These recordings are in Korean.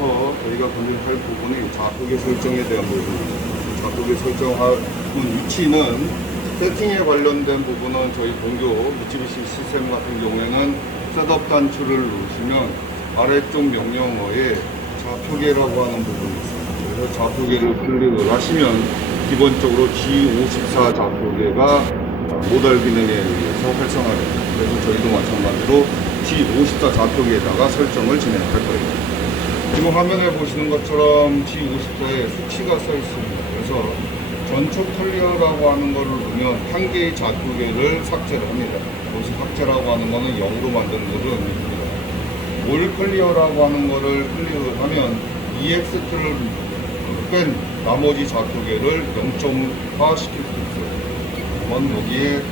들어가서 저희가 검증할 부분이 좌표계 설정에 대한 부분입니다. 좌표계 설정하는 위치는 세팅에 관련된 부분은 저희 동교 미쓰비시 시스템 같은 경우에는 셋업 단추를 누르시면 아래쪽 명령어에 좌표계라고 하는 부분이 있습니다. 그래서 좌표계를 클릭을 하시면 기본적으로 G54 좌표계가 모달 기능에 의해서 활성화됩니다. 그래서 저희도 마찬가지로 G54 좌표계에다가 설정을 진행할 거예요. 지금 화면에 보시는 것처럼 G54에 수치가 써 있습니다. 그래서 전축 클리어라고 하는 것을 누르면 한 개의 좌표계를 삭제를 합니다. 여기서 삭제라고 하는 것은 0으로 만드는 것을 의미합니다. 올 클리어라고 하는 것을 클릭을 하면 EX트를 뺀 나머지 좌표계를 0.5화 시킬 수 있어요. 그러면 여기에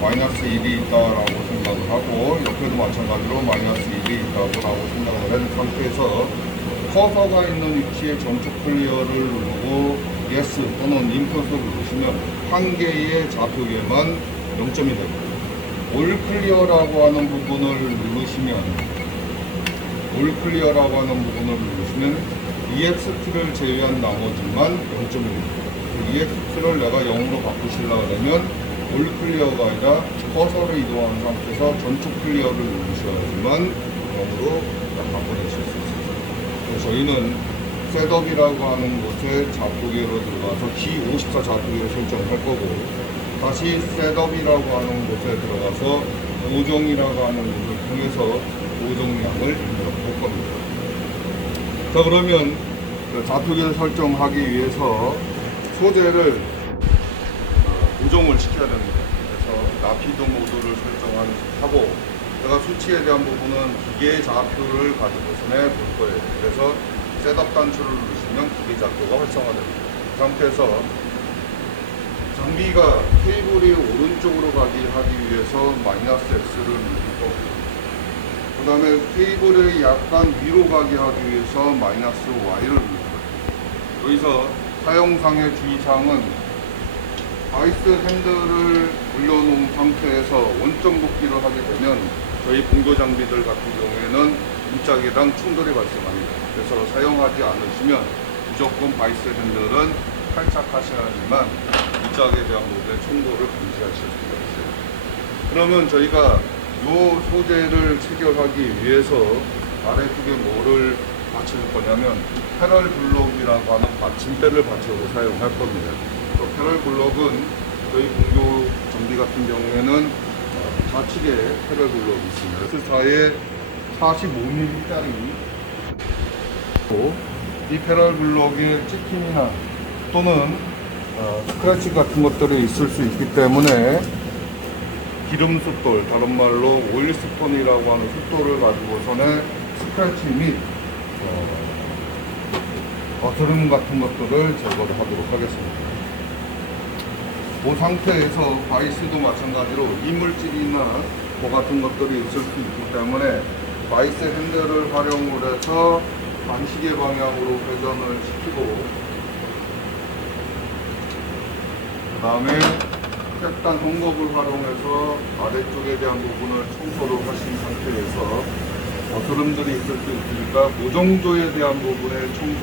마이너스 1이 있다라고 생각을 하고 옆에도 마찬가지로 마이너스 1이 있다고 생각을 한 상태에서 커서가 있는 위치에 전축 클리어를 누르고 yes 또는 인풋을 누르시면 한 개의 좌표계만 0점이 되고 올 클리어라고 하는 부분을 누르시면 EX트를 제외한 나머지만 0점입니다. EX트를 내가 0으로 바꾸시려고 하면 올 클리어가 아니라 커서를 이동한 상태에서 전축 클리어를 누르셔야지만 0으로 바꿔내실 수 있습니다. 그래서 저희는 셋업이라고 하는 곳에 좌표계로 들어가서 G54 좌표계로 설정을 할 거고 다시 셋업이라고 하는 곳에 들어가서 보정이라고 하는 곳을 통해서 보정량을 입력할 겁니다. 자, 그러면 좌표계를 설정하기 위해서 소재를 보정을 시켜야 됩니다. 그래서 라피도 모드를 설정하고 제가 수치에 대한 부분은 기계 좌표를 가지고선에 볼 거예요. 그래서 셋업 단추를 누르시면 기계 좌표가 활성화됩니다. 그 상태에서 장비가 케이블이 오른쪽으로 가기 하기 위해서 마이너스 X를 누를 거고 그 다음에 케이블이 약간 위로 가게 하기 위해서 마이너스 Y를 누를 거예요. 여기서 사용상의 주의사항은 바이스 핸들을 올려놓은 상태에서 원점 복귀를 하게 되면 저희 봉조 장비들 같은 경우에는 문짝이랑 충돌이 발생합니다. 그래서 사용하지 않으시면 무조건 바이스 핸들은 탈착하셔야지만 문짝에 대한 모델 충돌을 감지하실 수가 있어요. 그러면 저희가 이 소재를 체결하기 위해서 아래쪽에 뭐를 받칠 거냐면 패럴 블록이라고 하는 받침대를 받쳐서 사용할 겁니다. 패럴 블록은 저희 봉조 장비 같은 경우에는 좌측에 패럴 블록이 있습니다. S4에 45mm짜리 이 패럴 블록에 찍힘이나 또는 스크래치 같은 것들이 있을 수 있기 때문에 기름 숫돌, 다른 말로 오일 스톤이라고 하는 숫돌을 가지고서는 스크래치 및 거스름 같은 것들을 제거를 하도록 하겠습니다. 그 상태에서 바이스도 마찬가지로 이물질이나 뭐 같은 것들이 있을 수 있기 때문에 바이스 핸들을 활용을 해서 반시계 방향으로 회전을 시키고 그 다음에 약간 홍겁을 활용해서 아래쪽에 대한 부분을 청소를 하신 상태에서 거스름들이 있을 수 있으니까 고정조에 대한 부분의 청소,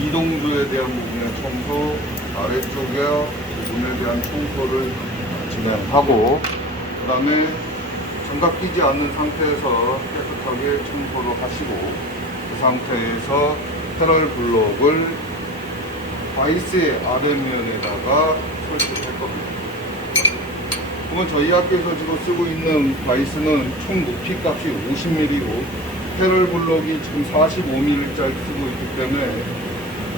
이동조에 대한 부분의 청소, 아래쪽에 부분에 대한 청소를 진행하고 그 다음에 장갑 끼지 않는 상태에서 깨끗하게 청소를 하시고 그 상태에서 패럴 블록을 바이스의 아래면에다가 설치를 할 겁니다. 그러면 저희 학교에서 지금 쓰고 있는 바이스는 총 높이 값이 50mm고 패럴 블록이 지금 45mm짜리 쓰고 있기 때문에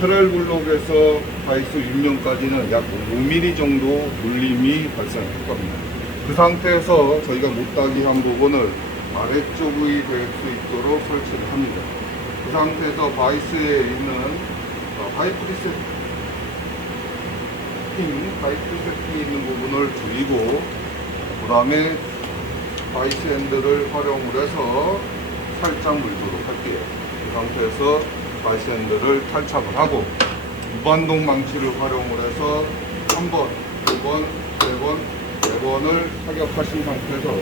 패럴 블록에서 바이스 윗면까지는 약 5mm 정도 눌림이 발생할 겁니다. 그 상태에서 저희가 못따기 한 부분을 아래쪽이 될 수 있도록 설치를 합니다. 그 상태에서 바이스에 있는 파이프 세팅이 있는 부분을 줄이고 그 다음에 바이스 핸들을 활용을 해서 살짝 물도록 할게요. 그 상태에서 바이스 핸들을 탈착을 하고 무반동 망치를 활용을 해서 한 번, 두 번, 세 번, 네 번을 타격하신 상태에서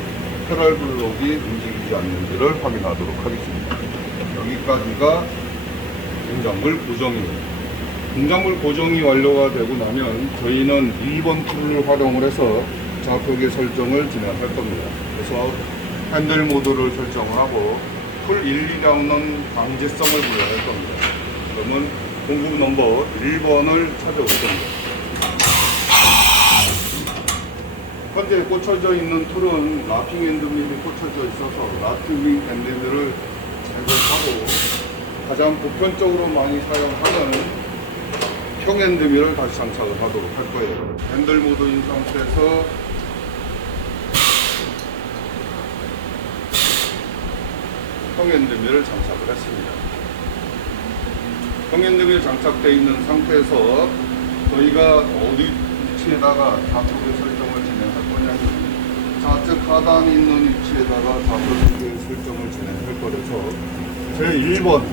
패럴 블록이 움직이지 않는지를 확인하도록 하겠습니다. 여기까지가 공작물 고정이에요. 공작물 고정이 완료가 되고 나면 저희는 2번 툴을 활용을 해서 좌표계 설정을 진행할 겁니다. 그래서 핸들 모드를 설정을 하고 풀 1, 2라운드 방지성을 부여할 겁니다. 그러면 공급 넘버 1번을 찾아올 겁니다. 현재 꽂혀져 있는 툴은 라핑 핸드밀이 꽂혀져 있어서 라핑 핸드밀을 제거하고 가장 보편적으로 많이 사용하는 평 핸드밀을 다시 장착을 하도록 할 거예요. 핸들 모드인 상태에서 평 핸드밀을 장착을 했습니다. 평 핸드밀 장착되어 있는 상태에서 저희가 어디 위치에다가 좌표계 설정을 진행할 거냐면 좌측 하단에 있는 위치에다가 좌표계 설정을 진행할 거라서 제 1번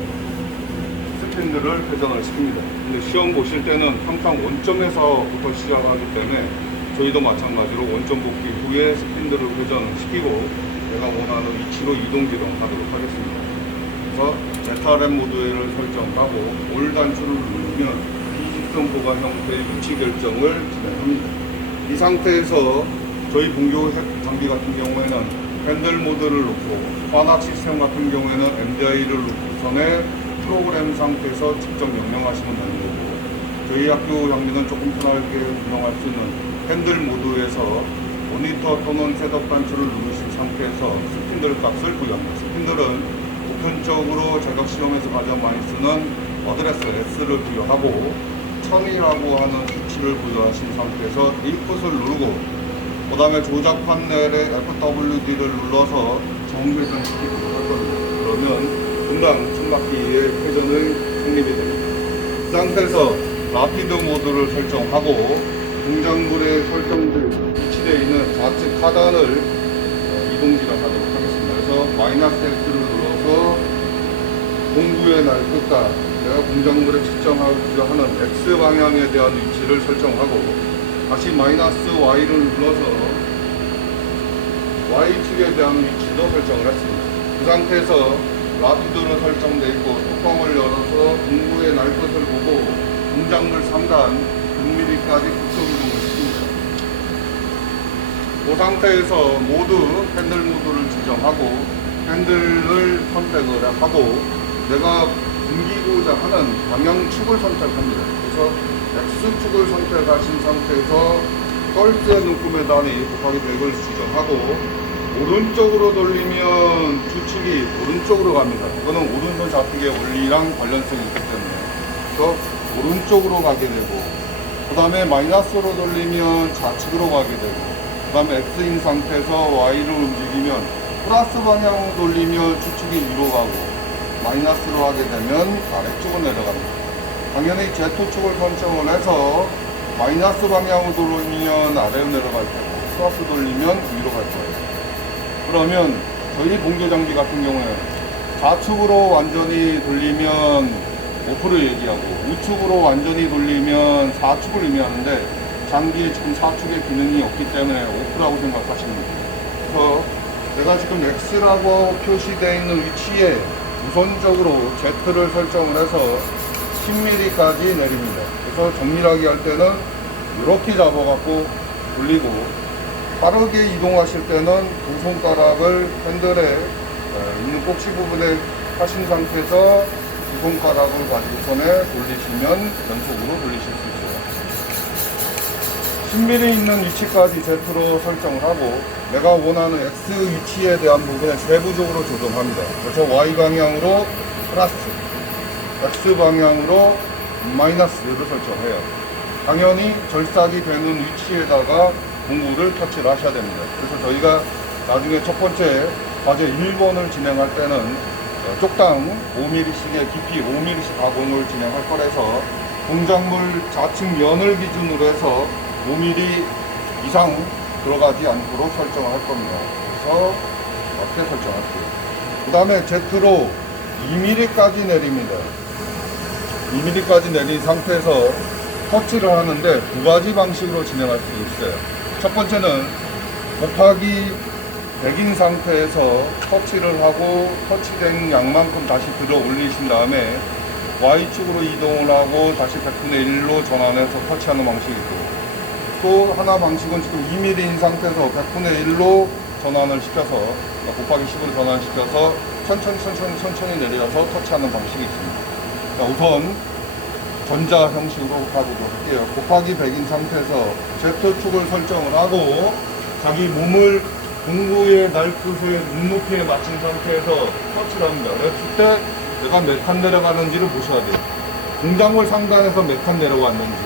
스핀들을 회전을 시킵니다. 근데 시험 보실 때는 항상 원점에서부터 시작하기 때문에 저희도 마찬가지로 원점 복귀 후에 스핀들을 회전을 시키고 내가 원하는 위치로 이동 기동하도록 하겠습니다. 그래서 ZRM 모드를 설정하고 올 단추를 누르면 이직선 보관 형태의 위치 결정을 진행합니다. 이 상태에서 저희 본교 장비 같은 경우에는 핸들 모드를 놓고 관악 시스템 같은 경우에는 MDI를 놓고선에 프로그램 상태에서 직접 명령하시면 되는 거고 저희 학교 장비는 조금 편하게 운영할 수 있는 핸들 모드에서 모니터 또는 셋업 단추를 누르신 상태에서 스핀들 값을 부여합니다. 스핀들은 보편적으로 제가 시험에서 가장 많이 쓰는 어드레스 S를 부여하고 1000이라고 하는 수치를 부여하신 상태에서 인풋을 누르고 그 다음에 조작 판넬에 FWD를 눌러서 정회전 시키도록 할 겁니다. 그러면 분당 충막기의 회전을 성립이 됩니다. 이 상태에서 라피드 모드를 설정하고 공작물에 위치되어 있는 좌측 하단을 이동지나가도록 하겠습니다. 그래서 마이너스 X를 눌러서 공구의 날 끝과 내가 공작물에 측정하고자 하는 X 방향에 대한 위치를 설정하고 다시 마이너스 Y를 눌러서 Y축에 대한 위치도 설정을 했습니다. 그 상태에서 라피드로 설정되어 있고 뚜껑을 열어서 공구의 날 끝을 보고 공작물 3단 6mm까지 급속 이동을 시킵니다. 그 상태에서 모두 핸들 모드를 지정하고 핸들을 선택을 하고 내가 옮기고자 하는 방향축을 선택합니다. 그래서 X축을 선택하신 상태에서 펄스의 눈금의 단위 곱하기 100을 지정하고 오른쪽으로 돌리면 주축이 오른쪽으로 갑니다. 이거는 오른손 잡히기의 원리랑 관련성이 있기 때문에 그래서 오른쪽으로 가게 되고 그 다음에 마이너스로 돌리면 좌측으로 가게 되고 그 다음에 X인 상태에서 Y를 움직이면 플러스 방향으로 돌리면 주축이 위로 가고 마이너스로 하게 되면 아래쪽으로 내려갑니다. 당연히 Z축을 선정을 해서 마이너스 방향으로 돌리면 아래로 내려갈 거고 플러스 돌리면 위로 갈 거예요. 그러면 저희 본교 장비 같은 경우에 좌축으로 완전히 돌리면 5% 얘기하고 우측으로 완전히 돌리면 4축을 의미하는데 장비에 지금 4축의 기능이 없기 때문에 5%라고 생각하시면 됩니다. 그래서 제가 지금 X라고 표시되어 있는 위치에 우선적으로 Z를 설정을 해서 10mm까지 내립니다. 그래서 정밀하게 할 때는 이렇게 잡아갖고 돌리고 빠르게 이동하실 때는 두 손가락을 핸들에 있는 꼭지 부분에 하신 상태에서 두 손가락을 가지고선에 돌리시면 연속으로 돌리실 수 있어요. 10mm 있는 위치까지 Z로 설정을 하고 내가 원하는 X 위치에 대한 부분을 세부적으로 조정합니다. 그래서 Y 방향으로 플러스, X 방향으로 마이너스를 설정해요. 당연히 절삭이 되는 위치에다가 공구를 터치를 하셔야 됩니다. 그래서 저희가 나중에 첫 번째 과제 1번을 진행할 때는 쪽당 5mm씩의 깊이 5mm씩 가공을 진행할 거라서 공작물 좌측 면을 기준으로 해서 5mm 이상 들어가지 않도록 설정을 할 겁니다. 그래서 이렇게 설정할게요. 그 다음에 Z로 2mm까지 내립니다. 2mm까지 내린 상태에서 터치를 하는데 두 가지 방식으로 진행할 수 있어요. 첫 번째는 곱하기 100인 상태에서 터치를 하고 터치된 양만큼 다시 들어 올리신 다음에 Y축으로 이동을 하고 다시 100분의 1로 전환해서 터치하는 방식이 있고, 또 하나 방식은 지금 2mm인 상태에서 100분의 1로 전환을 시켜서, 곱하기 10으로 전환시켜서 천천히 내려서 터치하는 방식이 있습니다. 자, 우선 전자 형식으로 가보도록 할게요. 곱하기 100인 상태에서 Z축을 설정을 하고 자기 몸을 공구의 날끝의 눈높이에 맞춘 상태에서 터치를 합니다. 그랬을 때 내가 몇 칸 내려가는지를 보셔야 돼요. 공작물 상단에서 몇 칸 내려갔는지.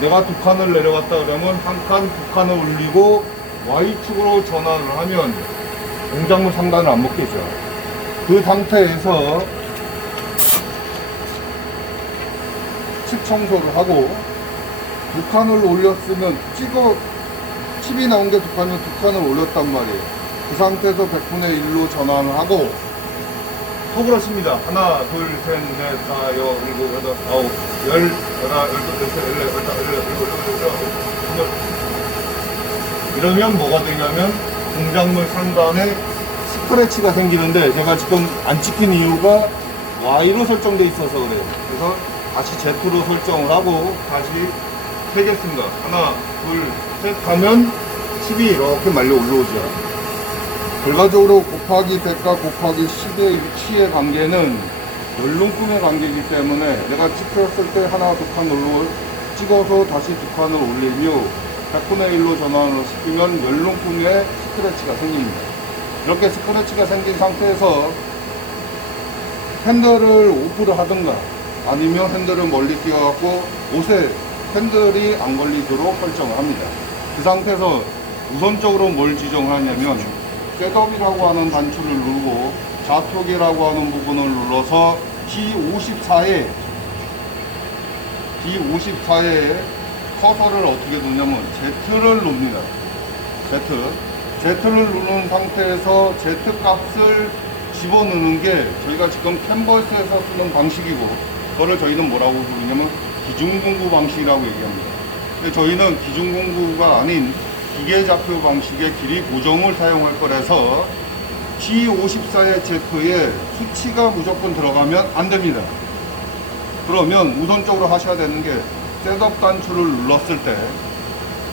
내가 2칸을 내려갔다 그러면 1칸, 2칸을 올리고 Y축으로 전환을 하면 공작물 상단을 안 먹겠죠. 그 상태에서 칩 청소를 하고 2칸을 올렸으면 칩이 나온 게 2칸이면 2칸을 올렸단 말이에요. 그 상태에서 100분의 1로 전환을 하고 또 그렇습니다. 하나, 둘, 셋, 넷, 다, 여, 일곱, 여덟, 아홉, 열, 열하, 열둘, 열셋, 열넷, 열다, 열여섯, 일곱, 여덟, 여덟. 이러면 뭐가 되냐면 공작물 상단에 스크래치가 생기는데 제가 지금 안 찍힌 이유가 Y로 설정되어 있어서 그래요. 그래서 다시 Z로 설정을 하고 다시 세겠습니다. 하나, 둘, 셋 하면 칩이 이렇게 말려 올라오죠. 결과적으로 곱하기 100과 곱하기 10의 위치의 관계는 연lun큼의 관계이기 때문에 내가 찍혔을 때 하나, 2칸 찍어서 다시 2칸을 올리며 100분의 1로 전환을 시키면 연lun큼의 스크래치가 생깁니다. 이렇게 스크래치가 생긴 상태에서 핸들을 오프를 하든가 아니면 핸들을 멀리 띄워갖고 옷에 핸들이 안 걸리도록 설정을 합니다. 그 상태에서 우선적으로 뭘 지정하냐면 셋업이라고 하는 단추를 누르고 좌표계라고 하는 부분을 눌러서 D54에 커서를 어떻게 두냐면 Z를 눕니다. Z를 누른 상태에서 Z 값을 집어넣는 게 저희가 지금 캔버스에서 쓰는 방식이고, 그거를 저희는 뭐라고 부르냐면 기준공구 방식이라고 얘기합니다. 근데 저희는 기준공구가 아닌 기계좌표 방식의 길이 고정을 사용할 거라서 G54의 Z에 수치가 무조건 들어가면 안 됩니다. 그러면 우선적으로 하셔야 되는 게 셋업 단추를 눌렀을 때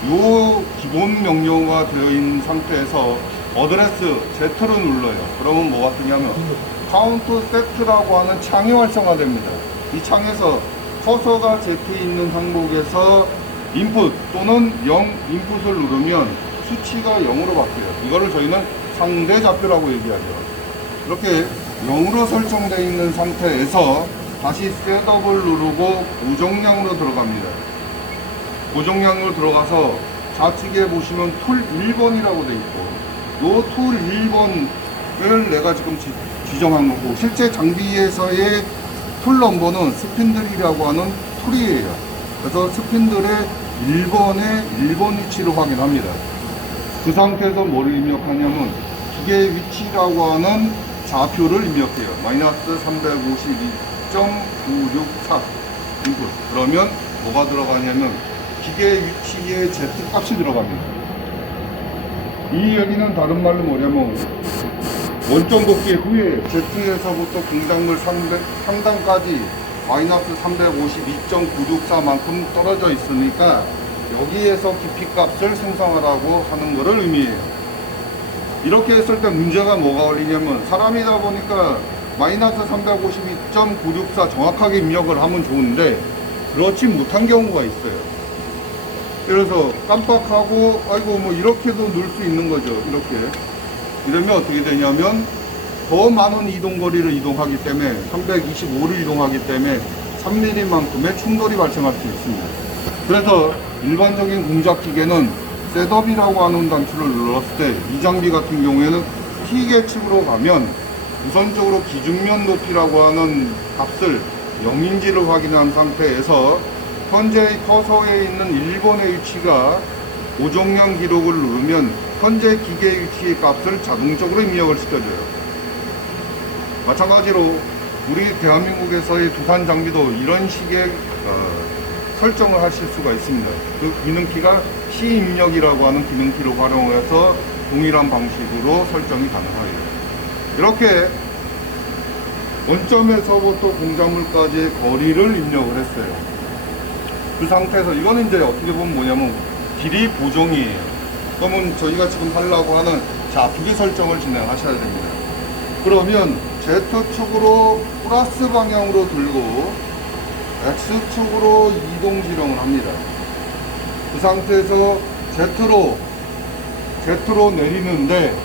요 기본 명령어가 되어 있는 상태에서 어드레스 Z를 눌러요. 그러면 뭐가 뜨냐면 카운트 세트라고 하는 창이 활성화됩니다. 이 창에서 커서가 Z에 있는 항목에서 인풋 또는 0 인풋을 누르면 수치가 0으로 바뀌어요. 이거를 저희는 상대 좌표라고 얘기하죠. 이렇게 0으로 설정되어 있는 상태에서 다시 셋업을 누르고 고정량으로 들어갑니다. 고정량으로 들어가서 좌측에 보시면 툴 1번이라고 되어 있고, 요 툴 1번을 내가 지금 지정한 거고, 실제 장비에서의 툴 넘버는 스핀들이라고 하는 툴이에요. 그래서 스핀들의 1번의 1번 위치를 확인합니다. 그 상태에서 뭘 입력하냐면 기계 위치라고 하는 좌표를 입력해요. 마이너스 352.964 인풋. 그러면 뭐가 들어가냐면 기계 위치의 Z 값이 들어갑니다. 이 얘기는 다른 말로 뭐냐면 원점 곱기 후에 Z에서부터 공작물 상단까지 마이너스 352.964만큼 떨어져 있으니까 여기에서 깊이 값을 생성하라고 하는 것을 의미해요. 이렇게 했을 때 문제가 뭐가 걸리냐면 사람이다 보니까 마이너스 352.964 정확하게 입력을 하면 좋은데 그렇지 못한 경우가 있어요. 그래서 깜빡하고 아이고 뭐 이렇게도 넣을 수 있는 거죠. 이렇게 이러면 어떻게 되냐면 더 많은 이동거리를 이동하기 때문에 325를 이동하기 때문에 3mm만큼의 충돌이 발생할 수 있습니다. 그래서 일반적인 공작 기계는 셋업이라고 하는 단추를 눌렀을 때 이 장비 같은 경우에는 T계 칩으로 가면 우선적으로 기준면 높이라고 하는 값을 0인지를 확인한 상태에서 현재 커서에 있는 1번의 위치가 고정량 기록을 누르면 현재 기계 위치의 값을 자동적으로 입력을 시켜줘요. 마찬가지로 우리 대한민국에서의 두산 장비도 이런 식의 설정을 하실 수가 있습니다. 그 기능키가 C 입력이라고 하는 기능키를 활용해서 동일한 방식으로 설정이 가능합니다. 이렇게 원점에서부터 공작물까지의 거리를 입력을 했어요. 그 상태에서 이거는 이제 어떻게 보면 뭐냐면 길이 보정이에요. 그러면 저희가 지금 하려고 하는 좌표기 설정을 진행하셔야 됩니다. 그러면 Z축으로 플러스 방향으로 들고 X축으로 이동 지령을 합니다. 그 상태에서 Z로 내리는데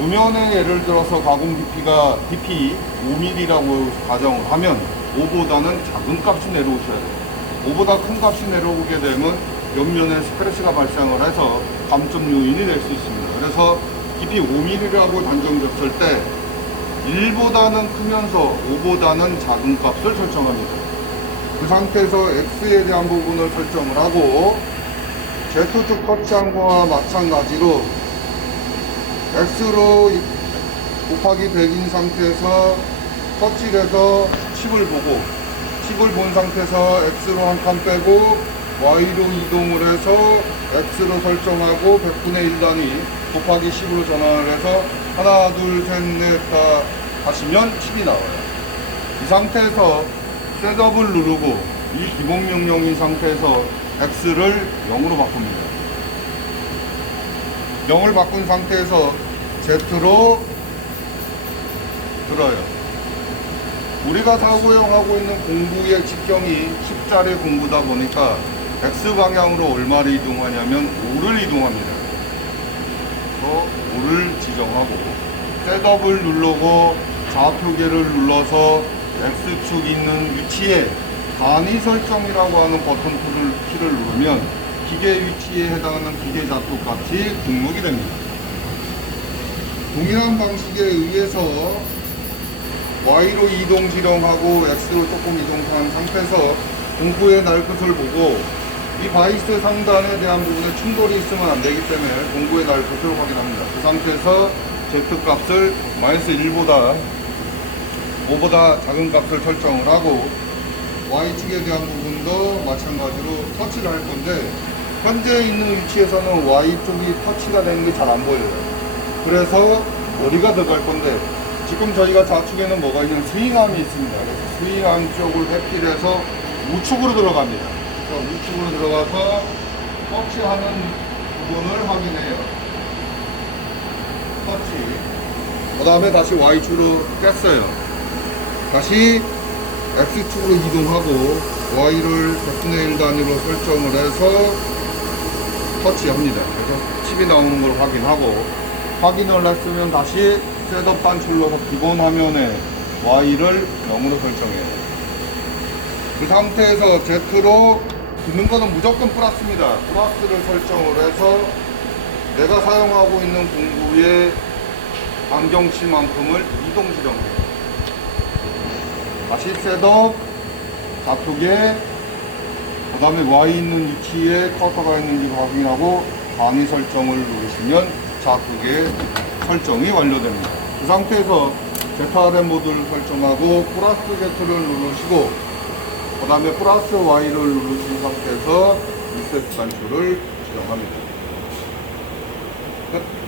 음연의 예를 들어서 가공 깊이 5mm라고 가정을 하면 5보다는 작은 값이 내려오셔야 돼요. 5보다 큰 값이 내려오게 되면 옆면에 스크래치가 발생을 해서 감점 요인이 될 수 있습니다. 그래서 깊이 5mm라고 단정 졌을 때 1보다는 크면서 5보다는 작은 값을 설정합니다. 그 상태에서 X에 대한 부분을 설정을 하고 Z축 터치한 거와 마찬가지로 X로 곱하기 100인 상태에서 터치를 해서 칩을 보고 칩을 본 상태에서 X로 한 칸 빼고 Y로 이동을 해서 X로 설정하고 100분의 1 단위 곱하기 10으로 전환을 해서 하나 둘 셋 넷 다 하시면 칩이 나와요. 이 상태에서 셋업을 누르고 이 기본 명령인 상태에서 X를 0으로 바꿉니다. 0을 바꾼 상태에서 Z로 들어요. 우리가 사고용하고 있는 공구의 직경이 10자리 공구다 보니까 X방향으로 얼마를 이동하냐면 5를 이동합니다. 그래서 5를 지정하고 셋업을 누르고 좌표계를 눌러서 X축 있는 위치에 단위 설정이라고 하는 버튼 키를 누르면 기계 위치에 해당하는 기계 좌표 값이 등록이 됩니다. 동일한 방식에 의해서 Y로 이동 지령하고 X로 조금 이동한 상태에서 공구의 날 끝을 보고 이 바이스 상단에 대한 부분에 충돌이 있으면 안 되기 때문에 공구의 날 끝을 확인합니다. 그 상태에서 Z 값을 -1보다 5보다 작은 값을 설정을 하고 Y축에 대한 부분도 마찬가지로 터치를 할 건데 현재 있는 위치에서는 Y쪽이 터치가 되는 게 잘 안 보여요. 그래서 어디가 들어갈 건데 지금 저희가 좌측에는 뭐가 있는 스윙암이 있습니다. 그래서 스윙암 쪽을 회피해서 우측으로 들어갑니다. 그래서 우측으로 들어가서 터치하는 부분을 확인해요. 터치. 그 다음에 다시 Y축으로 뺐어요. 다시 X축으로 이동하고 Y를 100분의 1 단위로 설정을 해서 터치합니다. 그래서 칩이 나오는 걸 확인하고 확인을 했으면 다시 셋업 단출로서 기본 화면에 Y를 0으로 설정해요. 그 상태에서 Z로 듣는 거는 무조건 플러스입니다. 플러스를 설정을 해서 내가 사용하고 있는 공구의 반경치만큼을 이동 지정해요. 다시 셋업, 좌표계, 그 다음에 Y 있는 위치에 커서가 있는지 확인하고 단위 설정을 누르시면 좌표계 설정이 완료됩니다. 그 상태에서 ZRM 모드를 설정하고 플러스 Z를 누르시고 그 다음에 플러스 Y를 누르신 상태에서 리셋 단추를 지정합니다. 끝.